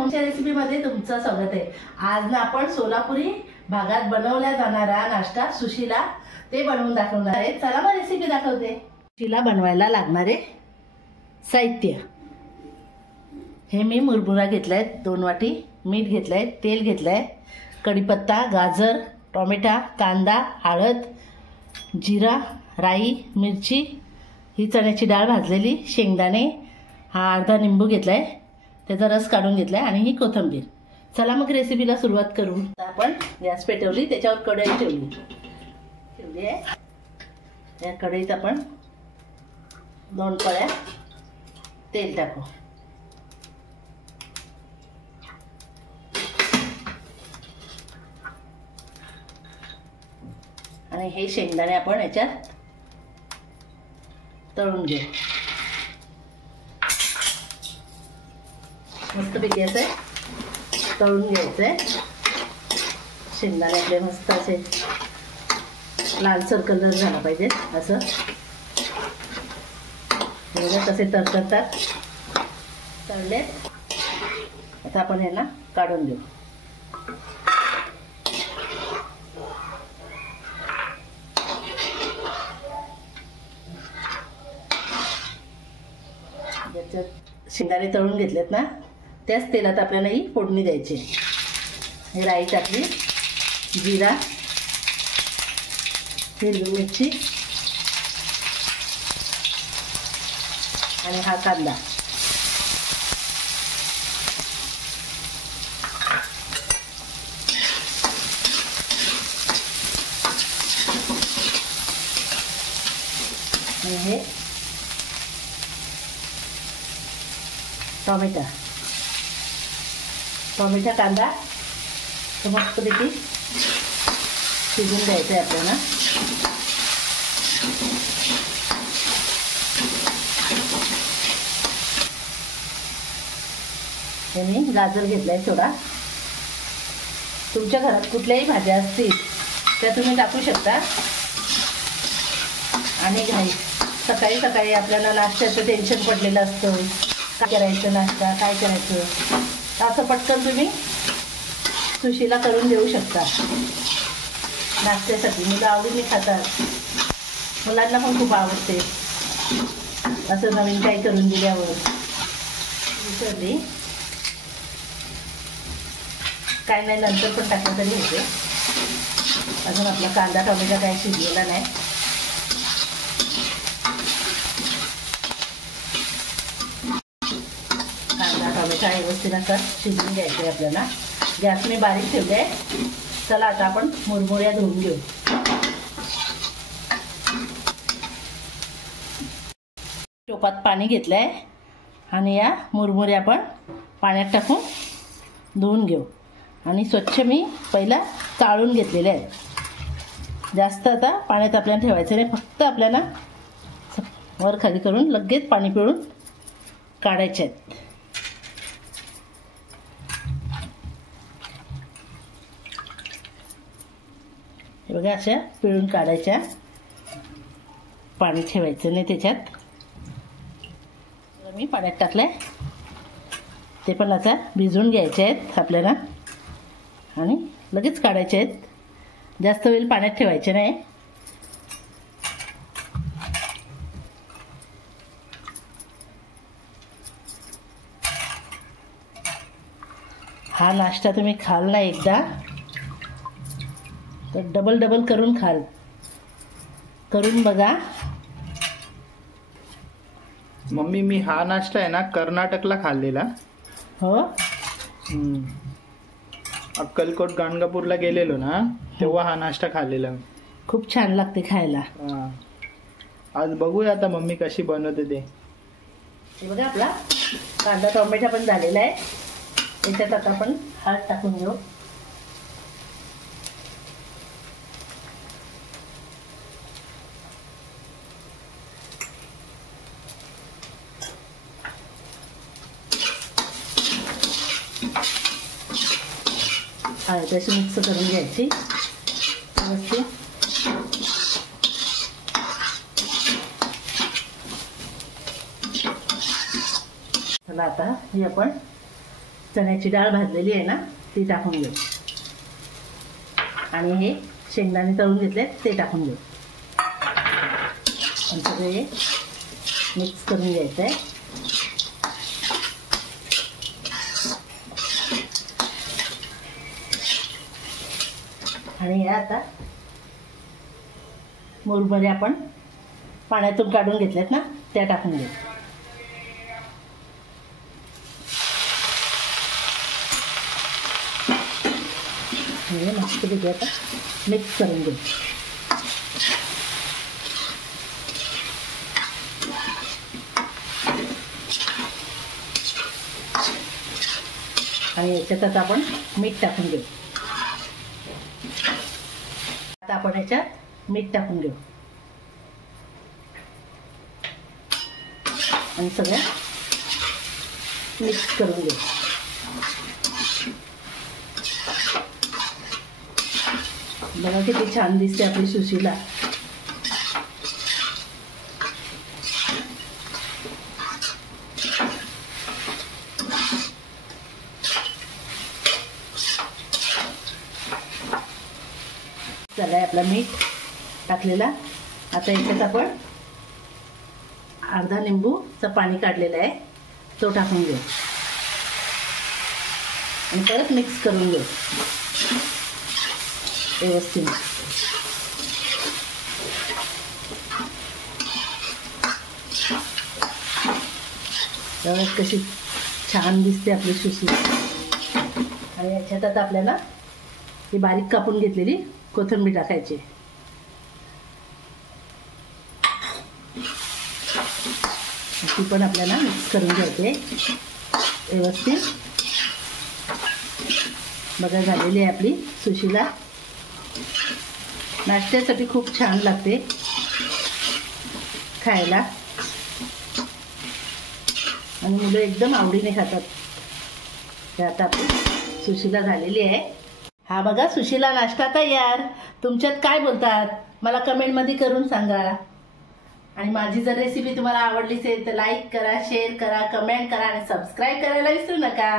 मम्मीच्या रेसिपीमध्ये तुमचं स्वागत आहे। आज ना आपण सोलापुरी भागात बनवल्या जाणारा नाश्ता सुशीला ते बनवून दाखवणार आहे। चला मग रेसिपी दाखवते। सुशीला बनवायला लागणारे साहित्य हे मी मुरमुरा घेतलाय 2 वाटी, मीठ घेतलंय, तेल घेतलंय, कढीपत्ता, गाजर, टोमॅटो, कांदा, हळद, जिरा, राई, मिरची, ही चण्याची डाळ भाजलेली, शेंगदाणे, हा अर्धा निंबू घेतलाय, त्याचा रस काढून घेतलाय आणि ही कोथिंबीर। चला मग रेसिपीला सुरुवात करू। आपण गॅस पेटवली, त्याच्यावर कढई ठेवली आहे। या कढईत आपण 2 पळ्या तेल टाकू आणि हे शेंगदाणे आपण याच्यात तळून घेऊ। मस्तपैकी असं तळून घ्यायचंय। शेंगदाणे आपले मस्त असे लालसर कलर झाला पाहिजे, असं कसे तरतरतात तळले। आता आपण यांना काढून घेऊ। शेंगदाणे तळून घेतलेत ना, त्याच तेलात आपल्याला ही फोडणी द्यायची। हे राई टाकली, जिरा, हिरवी मिरची आणि हा कांदा। आणि हे टोमॅटो, कांदा मस्तपैकी शिजून द्यायचं आहे आपल्याला। मी गाजर घेतलाय थोडा। तुमच्या घरात कुठल्याही भाज्या असतील त्या तुम्ही टाकू शकता। आणि सकाळी सकाळी आपल्याला नाश्त्याचं टेन्शन पडलेलं असतं, काय करायचं नाश्ता, काय करायचं, असं पटकन तुम्ही सुशीला करून देऊ शकता नाश्त्यासाठी। मुलं आवडीने खातात, मुलांना पण खूप आवडते असं नवीन काही करून दिल्यावर। विसरली काय नाही, नंतर पण टाकलं तरी होते। अजून आपला कांदा टोमॅटो काही शिजलेला नाही। टोमॅटो व्यवस्थित असा शिजवून घ्यायचे आपल्याला। गॅस मी बारीक ठेवले। चला आता आपण मुरमुऱ्या धुवून घेऊ। टोपात पाणी घेतलंय आणि या मुरमुऱ्या आपण पाण्यात टाकून धुवून घेऊ। आणि स्वच्छ मी पहिला चाळून घेतलेले आहेत। जास्त आता पाण्यात आपल्याला ठेवायचं नाही, फक्त आपल्याला वर खाली करून लगेच पाणी पिळून काढायचे आहेत। बघा अशा पिळून काढायच्या, पाणी ठेवायचं नाही त्याच्यात। मी पाण्यात टाकलंय, ते पण आता भिजवून घ्यायचे आहेत आपल्याला आणि लगेच काढायचे आहेत। जास्त वेळ पाण्यात ठेवायचे नाही। हा नाश्ता तुम्ही खाल ना एकदा तर डबल करून खाल, करून बघा। मम्मी मी हा नाश्ता आहे ना कर्नाटकला खाल्लेला। हो, अक्कलकोट गाणगापूरला गेलेलो ना तेव्हा हा नाश्ता खाल्लेला। खूप छान लागते खायला। आज बघूया आता मम्मी कशी बनवते ते। बघा आपला कांदा टोमॅटो पण झालेला आहे। याच्यात आता आपण हळद टाकून घेऊ। हळद अशी मिक्स करून घ्यायची व्यवस्थित। चला आता ही आपण चण्याची डाळ भाजलेली आहे ना ती टाकून घेऊ आणि हे शेंगदाणे तळून घेतले ते टाकून घेऊ आणि सगळे मिक्स करून घ्यायचं आहे. आणि या आता मुरमुरे आपण पाण्यातून काढून घेतलेत ना त्या टाकून घेऊ. हे मस्तपैकी आता मिक्स करून घेऊ. आणि याच्यात आता आपण मीठ टाकून घेऊ. आता आपण याच्यात मीठ टाकून घेऊ आणि सगळं मिक्स करून घेऊ. बघा किती छान दिसते आपली सुशीला. झालाय आपला मीठ टाकलेला. आता याच्यात आपण अर्धा लिंबूचं पाणी काढलेलं आहे तो टाकून घेऊ आणि परत मिक्स करून घेऊ व्यवस्थित. कशी छान दिसते आपली सुशी. आणि याच्यात आता आपल्याला ही बारीक कापून घेतलेली कोथिंबीर टाकायची. ती पण आपल्याला मिक्स करून घ्यायचे व्यवस्थित. बघा झालेली आहे आपली सुशीला. नाश्त्यासाठी खूप छान लागते खायला आणि मुलं एकदम आवडीने खातात. ते आता आपली सुशीला झालेली आहे. हा बघा सुशीला नाश्ता तयार. तुमच्यात काय बोलतात मला कमेंटमध्ये करून सांगा. आणि माझी जर रेसिपी तुम्हाला आवडली असेल तर लाईक करा, शेअर करा, कमेंट करा आणि सबस्क्राईब करायला विसरू नका.